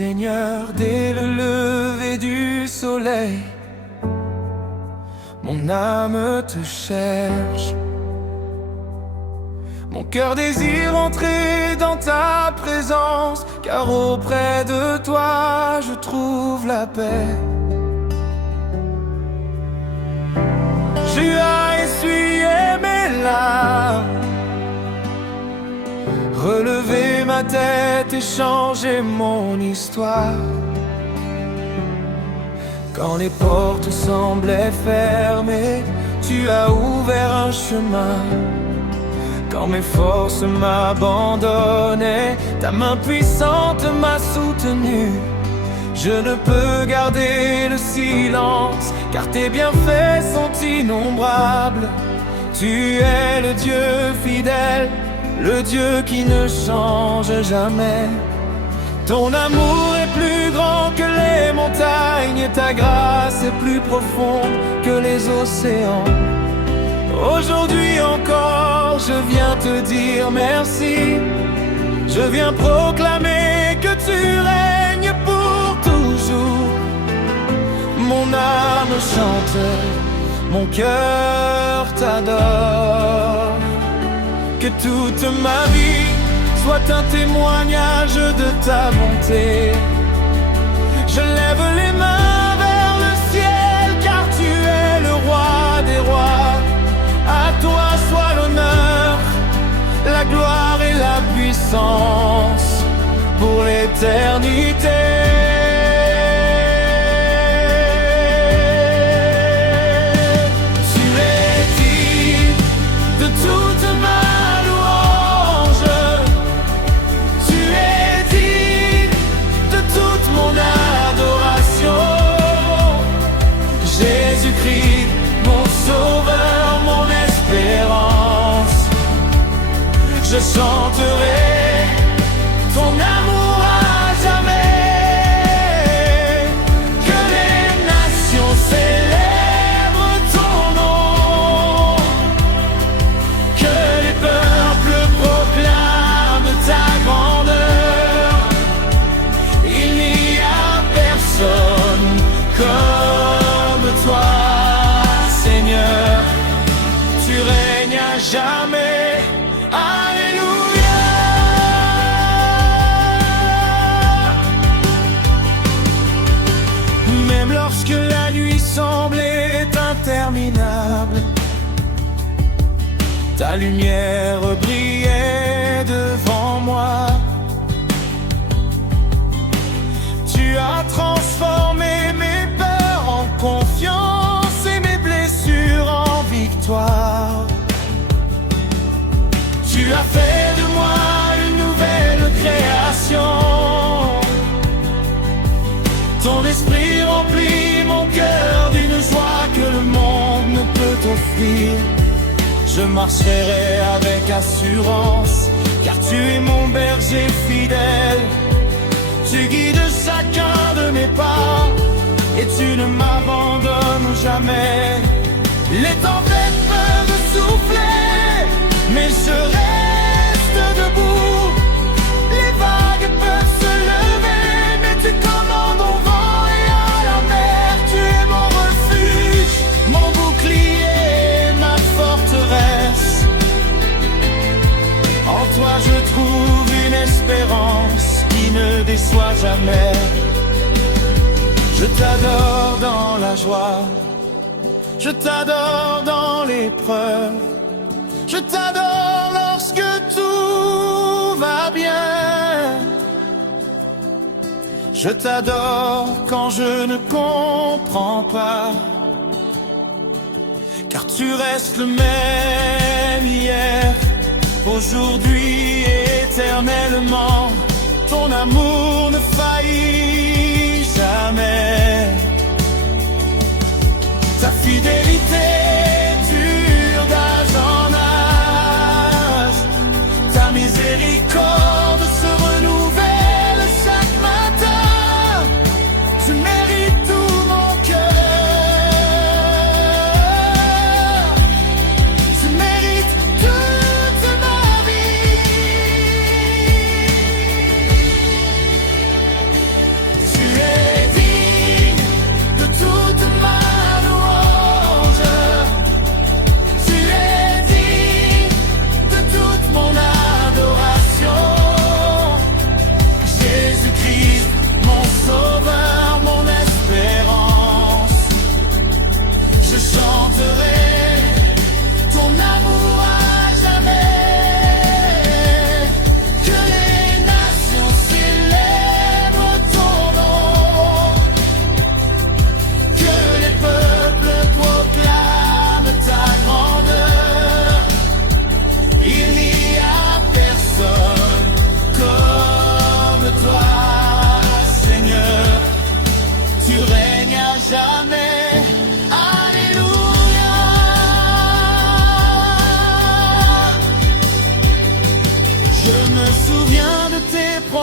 Seigneur, dès le lever du soleil, mon âme te cherche. Mon cœur désire entrer dans ta présence, car auprès de toi je trouve la paix. Tu as essuyé mes larmes, relevé ma tête et changé mon histoire. Quand les portes semblaient fermées, tu as ouvert un chemin. Quand mes forces m'abandonnaient, ta main puissante m'a soutenu. Je ne peux garder le silence, car tes bienfaits sont innombrables. Tu es le Dieu fidèle, le Dieu qui ne change jamais. Ton amour est plus grand que les montagnes, et ta grâce est plus profonde que les océans. Aujourd'hui encore, je viens te dire merci. Je viens proclamer que tu règnes pour toujours. Mon âme chante, mon cœur t'adore. Que toute ma vie soit un témoignage de ta bonté. Je lève les mains vers le ciel, car tu es le roi des rois. À toi soit l'honneur, la gloire et la puissance pour l'éternité. Tu es digne de toute ma louange. Tu es digne de toute mon adoration. Jésus-Christ, mon sauveur, mon espérance. Je chanterai ton amour à jamais. Que les nations célèbrent ton nom. Que les peuples proclament ta grandeur. Il n'y a personne comme toi, Seigneur. Tu règnes à jamais. Alléluia. Même lorsque la nuit semblait interminable, ta lumière brillait devant moi. Tu as transformé mes peurs en confiance et mes blessures en victoire. Tu as fait de moi une nouvelle création. Ton esprit remplit mon cœur d'une joie que le monde ne peut offrir. Je marcherai avec assurance, car tu es mon berger fidèle. Tu guides chacun de mes pas, et tu ne m'abandonnes jamais. Les tempêtes peuvent souffler, mais je reste debout. Les vagues peuvent se lever, mais tu commandes au vent et à la mer. Tu es mon refuge, mon bouclier, ma forteresse. En toi je trouve une espérance qui ne déçoit jamais. Je t'adore dans la joie, je t'adore dans l'épreuve. Je t'adore lorsque tout va bien. Je t'adore quand je ne comprends pas, car tu restes le même hier, aujourd'hui et éternellement. Ton amour ne faillit jamais. Ta fidélité dure d'âge en âge. Ta miséricorde se renouvelle chaque matin. Tu mérites tout mon cœur. Tu mérites toute ma vie.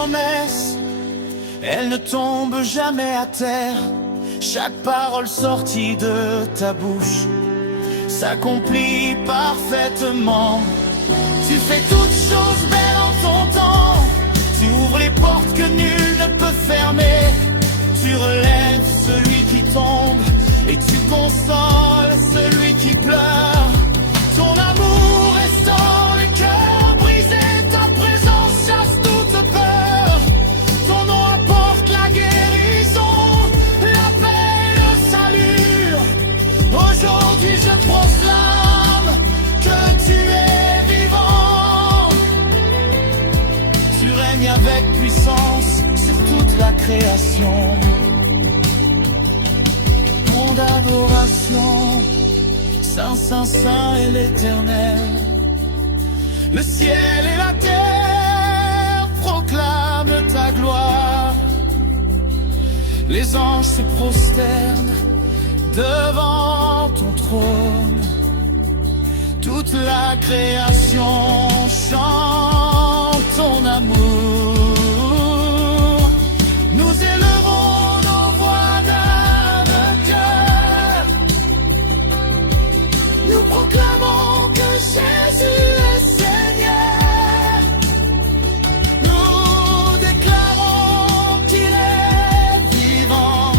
promesse, elle ne tombe jamais à terre. Chaque parole sortie de ta bouche s'accomplit parfaitement. Tu fais toutes choses belles en ton temps. Tu ouvres les portes que nul ne peut fermer. Tu relèves celui qui tombe et tu consoles celui qui pleure. Ton amour restaure le cœur brisé. Ta présence chasse toute peur. Ton nom apporte la guérison, la paix et le salut. Aujourd'hui je proclame que tu es vivant. Tu règnes avec puissance sur toute la création. Mon adoration, Saint, Saint, Saint est l'Éternel. Le ciel et la terre proclament ta gloire. Les anges se prosternent devant ton trône. Toute la création chante ton amour. Nous élevons nos voix d'âme cœur. Nous proclamons que Jésus est Seigneur. Nous déclarons qu'il est vivant.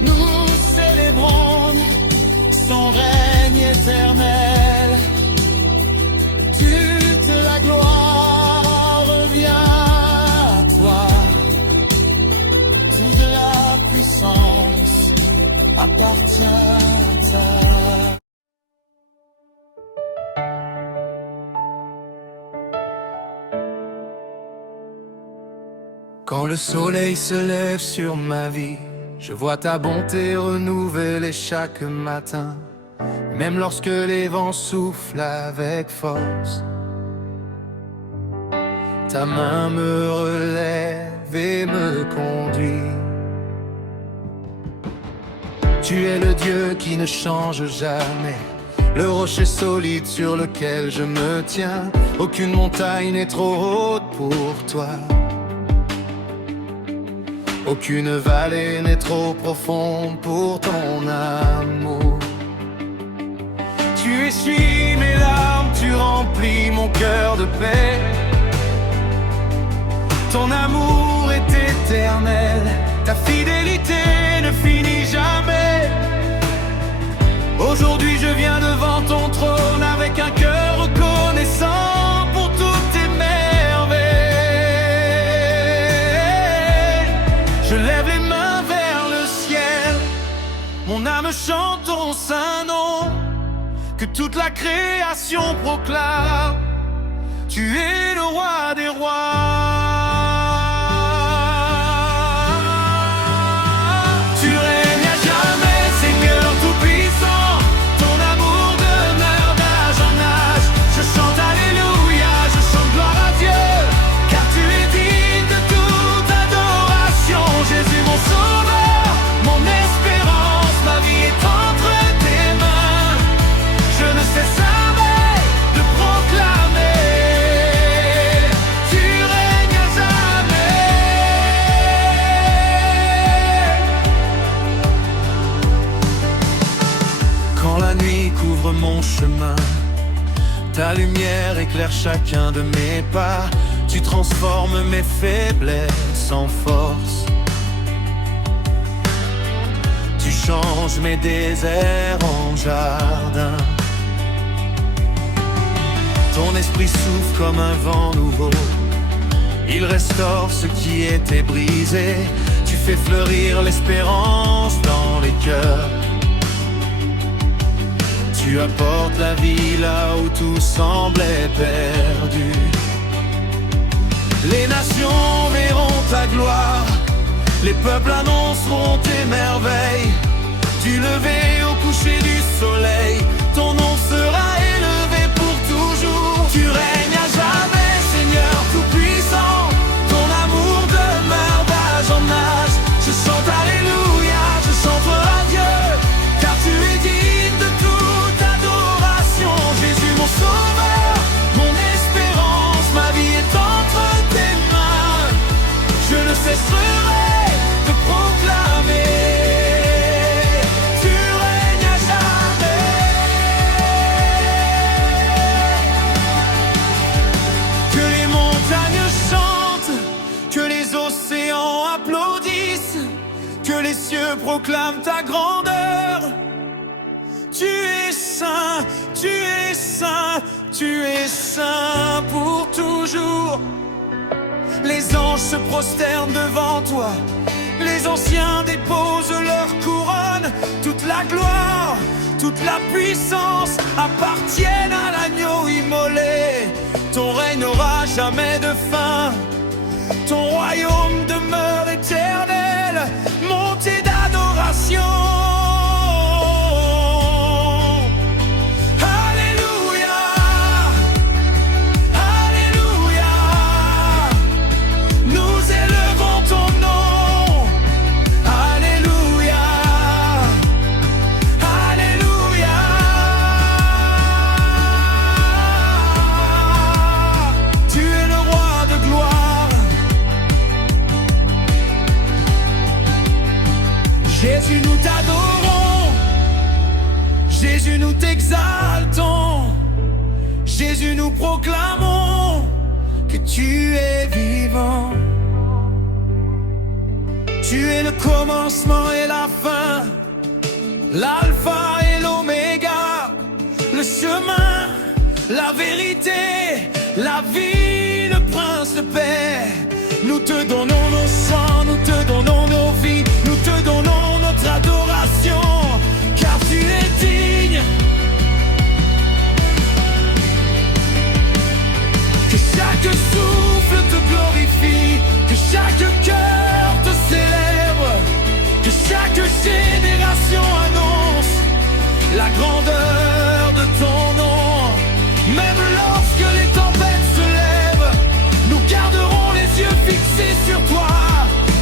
Nous célébrons son règne éternel. Toute la gloire revient à toi. Toute la puissance appartient à toi. Quand le soleil se lève sur ma vie, je vois ta bonté renouvelée chaque matin. Même lorsque les vents soufflent avec force, ta main me relève et me conduit. Tu es le Dieu qui ne change jamais, le rocher solide sur lequel je me tiens. Aucune montagne n'est trop haute pour toi. Aucune vallée n'est trop profonde pour ton amour. Tu essuies mes larmes, tu remplis mon cœur de paix. Ton amour est éternel, ta fidélité ne finit jamais. Aujourd'hui je viens devant ton trône avec un cœur reconnaissant pour toutes tes merveilles. Je lève les mains vers le ciel, mon âme chante ton saint nom, que toute la création proclame. Tu es le roi des rois. Tu règnes à jamais, Seigneur tout-puissant. Ton amour demeure d'âge en âge. Je chante alléluia, je chante gloire à Dieu, car tu es digne de toute adoration. Jésus mon sauveur, mon espérance, ma vie est entre tes mains. Je ne cesse jamais de proclamer. Tu règnes à jamais. Quand la nuit couvre mon chemin, ta lumière éclaire chacun de mes pas. Tu transformes mes faiblesses en force. Tu changes mes déserts en jardin. Ton esprit souffle comme un vent nouveau. Il restaure ce qui était brisé. Tu fais fleurir l'espérance dans les cœurs. Tu apportes la vie là où tout semblait perdu. Les nations verront ta gloire, les peuples annonceront tes merveilles. Du lever au coucher du soleil, ton nom sera élevé pour toujours. Tu règnes à jamais, Seigneur tout-puissant. Ton amour demeure d'âge en âge. Je chante alléluia, je chante à Dieu, car tu es digne de toute adoration. Jésus mon sauveur, mon espérance, ma vie est entre tes proclame ta grandeur. Tu es saint, tu es saint, tu es saint pour toujours. Les anges se prosternent devant toi, les anciens déposent leur couronne. Toute la gloire, toute la puissance appartiennent à l'agneau immolé. Ton règne n'aura jamais de fin, ton royaume demeure éternel. Montée d'adoration. Jésus, nous t'adorons. Jésus, nous t'exaltons. Jésus, nous proclamons que tu es vivant. Tu es le commencement et la fin, l'alpha et l'oméga, le chemin, la vérité, la vie, le prince de paix. Nous te donnons nos sangs, nous te donnons nos vies, nous te donnons notre adoration, car tu es digne. Que chaque souffle te glorifie, que chaque cœur te célèbre, que chaque génération annonce la grandeur de ton nom. Même lorsque les tempêtes se lèvent, nous garderons les yeux fixés sur toi.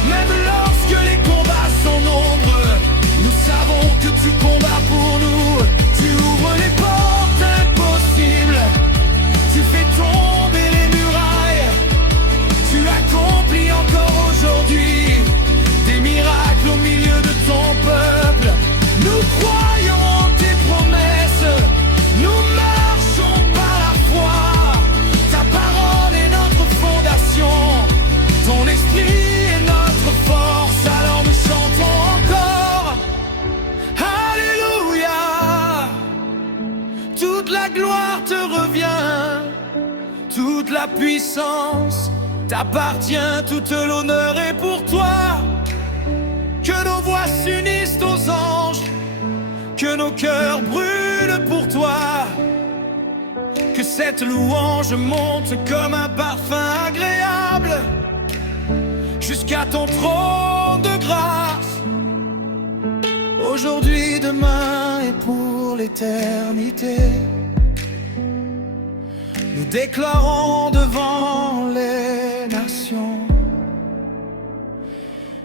Même lorsque les combats sont nombreux, nous savons que tu combats pour nous. Tu ouvres les portes impossibles, tu fais tomber les murailles. Tu accomplis encore aujourd'hui des miracles au milieu de ton peuple. Nous croyons en tes promesses, nous marchons par la foi. Ta parole est notre fondation, ton esprit est notre force. Alors nous chantons encore Alléluia. Toute la gloire te revient, toute la puissance t'appartient, toute l'honneur est pour toi. Que nos voix s'unissent aux anges, que nos cœurs brûlent pour toi. Que cette louange monte comme un parfum agréable jusqu'à ton trône de grâce. Aujourd'hui, demain et pour l'éternité, nous déclarons devant les nations: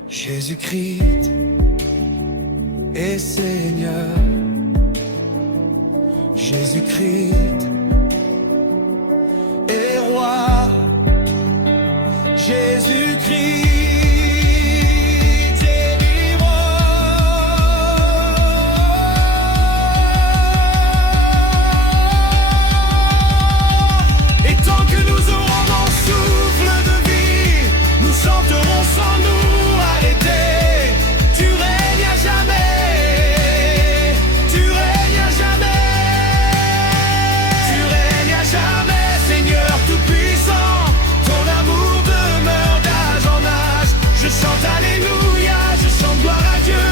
Jésus-Christ est Seigneur. Jésus-Christ est roi. Jésus-Christ est libre. Et tant que nous aurons mon souffle de vie, nous chanterons sans nous arrêter. Tu règnes à jamais, tu règnes à jamais, tu règnes à jamais, Seigneur tout-puissant. Ton amour demeure d'âge en âge. Je chante Alléluia, je chante gloire à Dieu,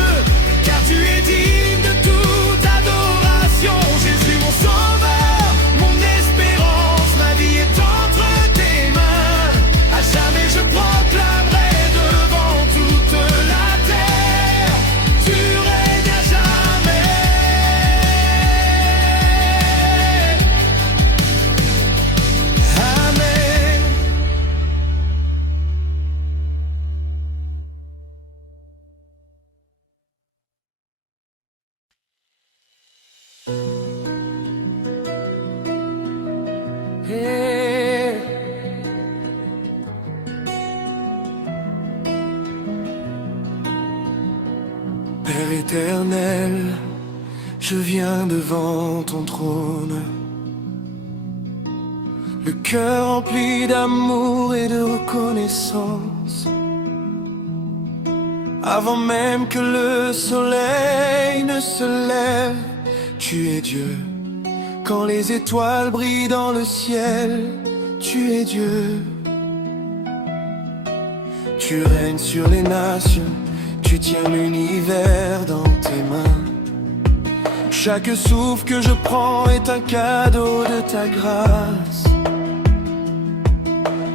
car tu es digne de toute adoration. Jésus mon sauveur, mon espérance, ma vie est entre tes mains. À jamais je proclamerai devant toute la terre: tu règnes à jamais. Amen. Hey. Père éternel, je viens devant ton trône, le cœur rempli d'amour et de reconnaissance. Avant même que le soleil ne se lève, tu es Dieu. Quand les étoiles brillent dans le ciel, tu es Dieu. Tu règnes sur les nations, tu tiens l'univers dans tes mains. Chaque souffle que je prends est un cadeau de ta grâce.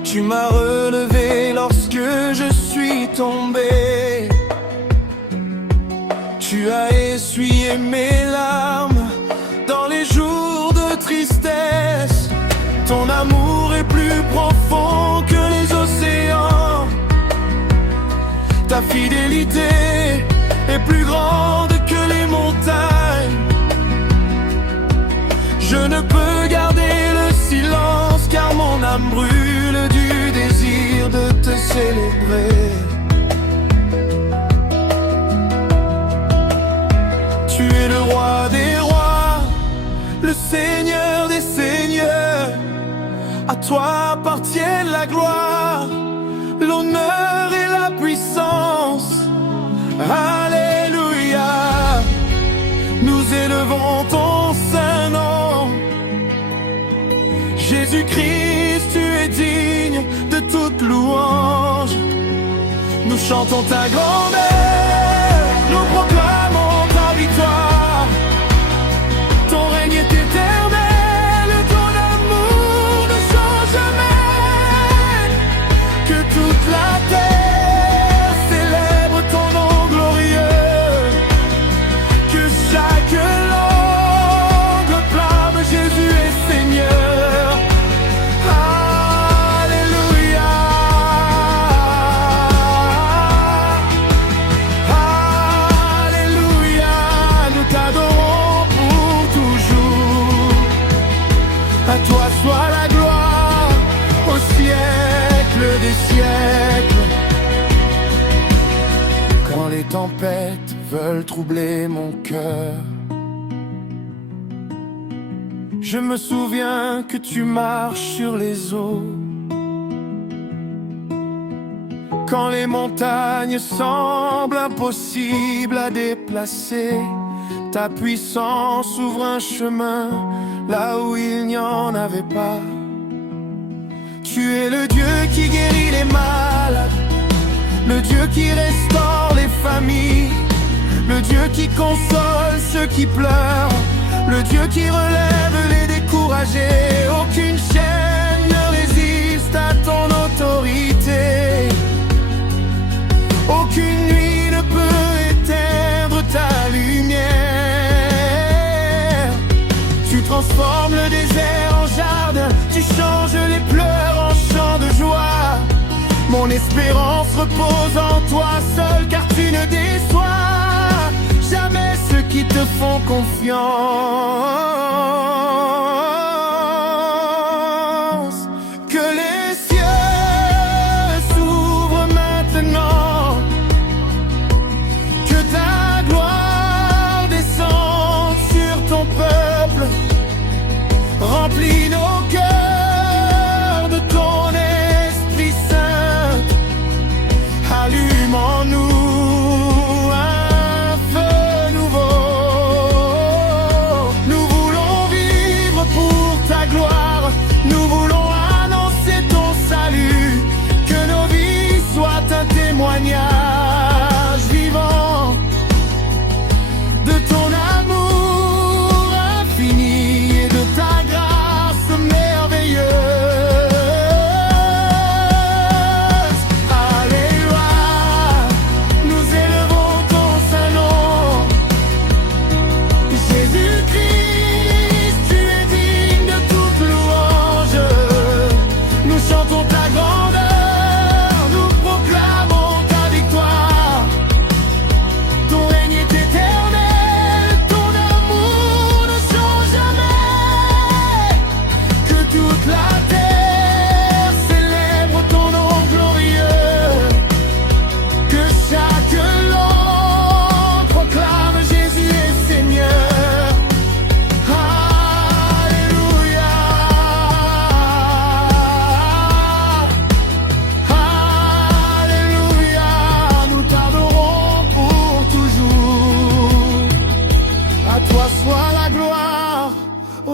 Tu m'as relevé lorsque je suis tombé. Tu as essuyé mes larmes dans les jours de tristesse. Ton amour est plus profond que les océans. Ta fidélité est plus grande que les montagnes. Je ne peux garder le silence car mon âme brûle du désir de te célébrer. Tu es le roi des rois, le Seigneur des seigneurs. À toi appartiennent la gloire, l'honneur et la puissance. Alléluia, nous élevons ton saint nom. Jésus-Christ, tu es digne de toute louange. Nous chantons ta grandeur, nous proclamons ta victoire. Ton règne est éternel, ton amour ne change jamais. Que toute la terre célèbre ton nom glorieux. Que chaque langue proclame Jésus est Seigneur. Alléluia. Alléluia. Nous t'adorons pour toujours. À toi soit la gloire au siècle des siècles. Quand les tempêtes veulent troubler mon cœur, je me souviens que tu marches sur les eaux. Quand les montagnes semblent impossibles à déplacer, ta puissance ouvre un chemin là où il n'y en avait pas. Tu es le Dieu qui guérit les malades, le Dieu qui restaure les familles, le Dieu qui console ceux qui pleurent, le Dieu qui relève les découragés. Aucune chaîne ne résiste à ton autorité. Aucune nuit ne peut éteindre ta lumière. Tu transformes le désert en jardin, tu changes les pleurs en chants de joie. Mon espérance repose en toi seul, car tu ne déçois jamais ceux qui te font confiance. Que les cieux s'ouvrent maintenant, que ta gloire descende sur ton peuple, remplis nos cœurs de ton Esprit Saint. Allume en nous un feu nouveau. Nous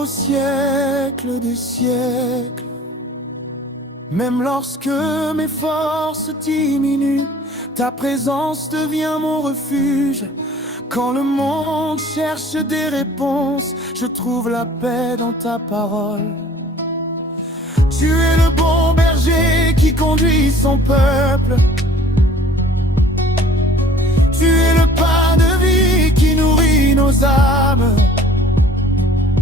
siècle des siècles. Même lorsque mes forces diminuent, ta présence devient mon refuge. Quand le monde cherche des réponses, je trouve la paix dans ta parole. Tu es le bon berger qui conduit son peuple. Tu es le pain de vie qui nourrit nos âmes.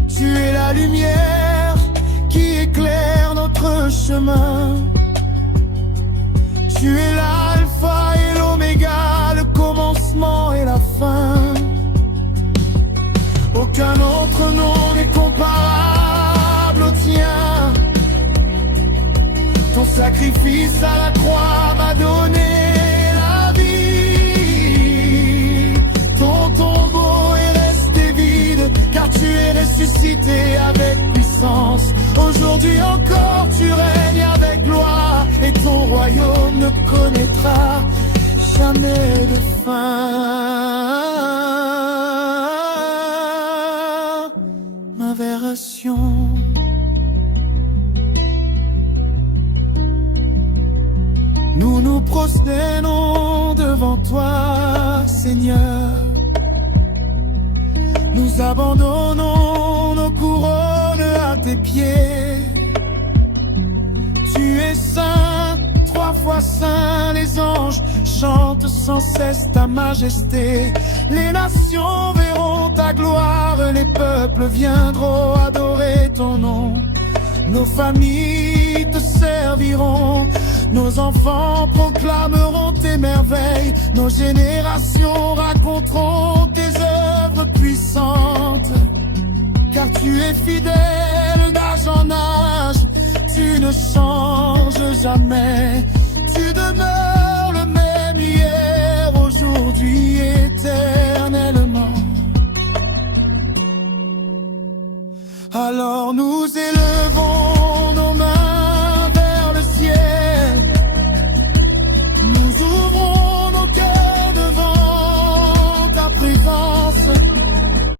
Tu es la lumière qui éclaire notre chemin. Tu es l'alpha et l'oméga, le commencement et la fin. Aucun autre nom n'est comparable au tien. Ton sacrifice à la croix m'a donné la vie. Ton tombeau est resté vide, car tu es ressuscité avec puissance. Aujourd'hui encore tu règnes avec gloire, et ton royaume ne connaîtra jamais de fin. Ma version. Nous nous prosternons devant toi, Seigneur. Nous abandonnons nos couronnes à tes pieds. Tu es saint, 3 fois saint. Les anges chantent sans cesse ta majesté. Les nations verront ta gloire, les peuples viendront adorer ton nom. Nos familles te serviront, nos enfants proclameront tes merveilles. Nos générations raconteront tes œuvres puissantes. Car tu es fidèle d'âge en âge, tu ne changes jamais. Tu demeures le même hier, aujourd'hui, éternellement. Alors nous élevons